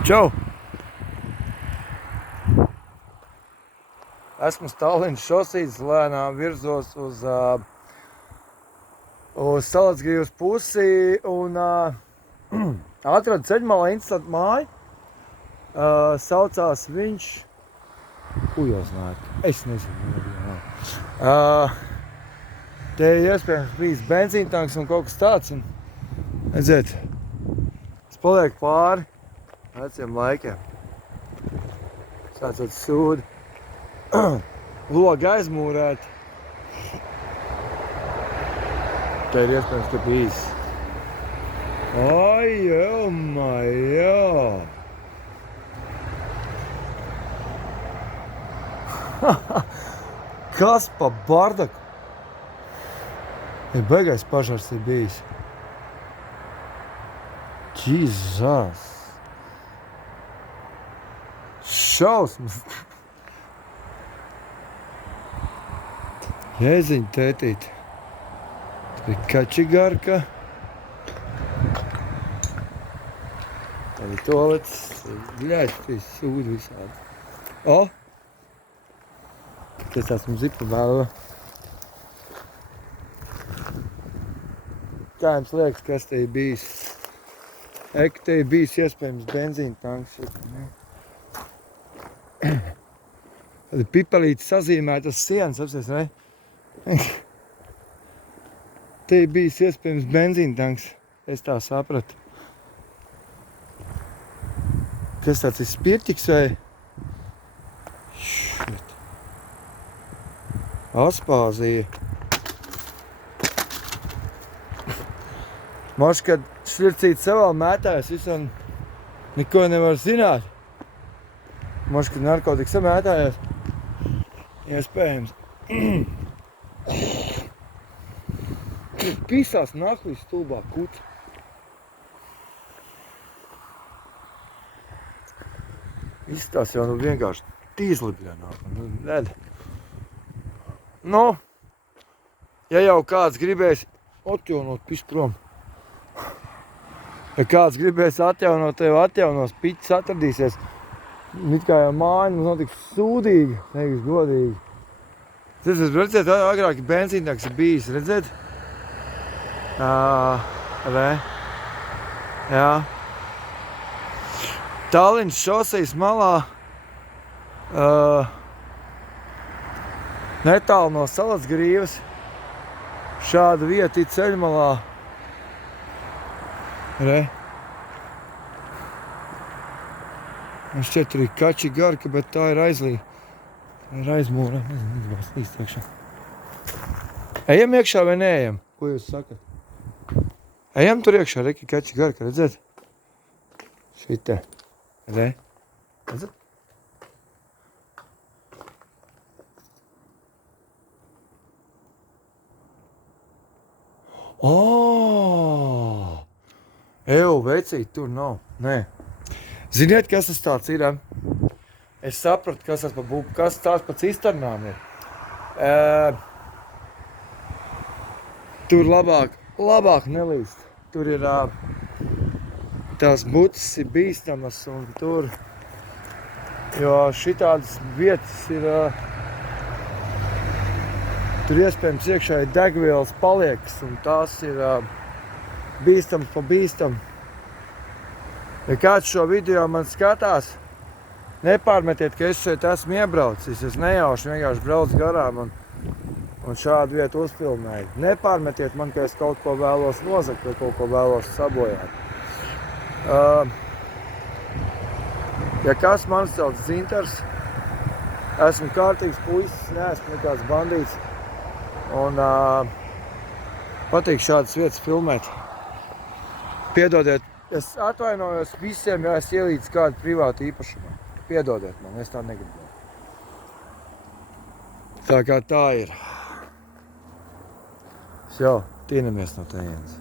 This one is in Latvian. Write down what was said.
Čau! Esmu Tallinas šosītes, lēnām virzos uz Salacgrīvas pusi un atradu ceļmalā interesantu māju. Saucās viņš... Ko jūs zināt? Es nezinu. Te iespējams bijis benzīntanks un kaut kas tāds. Un, redziet, es palieku pāri veciem laikiem. Tāds sūdi. Logi aizmūrēti. Te ir iespējams, ka bijis. Ai, jā! Kas pa bardaku? Ir beigais pažars ir bijis. Jēzus! Šausmas! Jēziņ, tētīt. Tur ir kačigarka. Tad ir toalets. Bļaļ, tas sūdi visādi. O! Tas esmu zipa vēl. Kā jums liekas, kas te ir bijis? Eka, te ir bijis iespējams benzīna tanks. Tad ir pipelīti sazīmētas sienas, apsies, vai? Te ir bijis iespējams benzīna tanks. Es tā sapratu. Kas tāds ir spirķiks vai? Šit. Aspāzija. Moš, kad šļurcīt savā mētājas, visam neko nevar zināt. Moš, kad narkotikas samētājas, iespējams. Pisās nahlī stulbā kuca. Izstās jau vienkārši tīzlibļā. Nu, ja jau kāds gribēs atjaunot pis prom. Ja kāds gribēs atjaunot, tev atjaunos, piķis atradīsies. It kā jau māja mums notiks sūdīgi, nevis godīgi. Tas ir, redzēt, agrāk benzīntaks ir bijis, redzēt? Jā. Tallinas šosejas malā, netālu no Salacgrīvas, šāda vieta ir ceļmalā. Re. Man šķiet, tur ir kačigarka, bet tā ir aizlīga. Tā ir aizmūra. Nezinu, līdz iekšā. Ejam iekšā vai neejam? Ko jūs sakat? Ejam tur iekšā, reki kačigarka, redzēt? Šitē. Re. Redzēt? Eju, vecīt, tur nav. Nē. Ziniet, kas tas tāds ir? Es sapratu, kas tas kas tāds pa cisternām ir. Tur labāk nelīst. Tur ir tās butas ir bīstamas un tur, jo šitādas vietas ir, tur iespējams iekšā ir degvielas paliekas un tās ir bīstams pa bīstam. Ja kāds šo video man skatās, nepārmetiet, ka es šeit esmu iebraucis. Es nejauši vienkārši braucu garām un šādu vietu uzfilmēju. Nepārmetiet man, ka es kaut ko vēlos nozagt vai kaut ko vēlos sabojāt. Ja kas man sauc Zintars, esmu kārtīgs puisis, neesmu nekāds bandīts un patīk šādas vietas filmēt. Piedodiet, es atvainojos visiem, ja es ielīdzu kādu privātu īpašumā. Piedodiet man, es tā negribu. Tā kā tā ir. Jau, tīnamies no tejienes.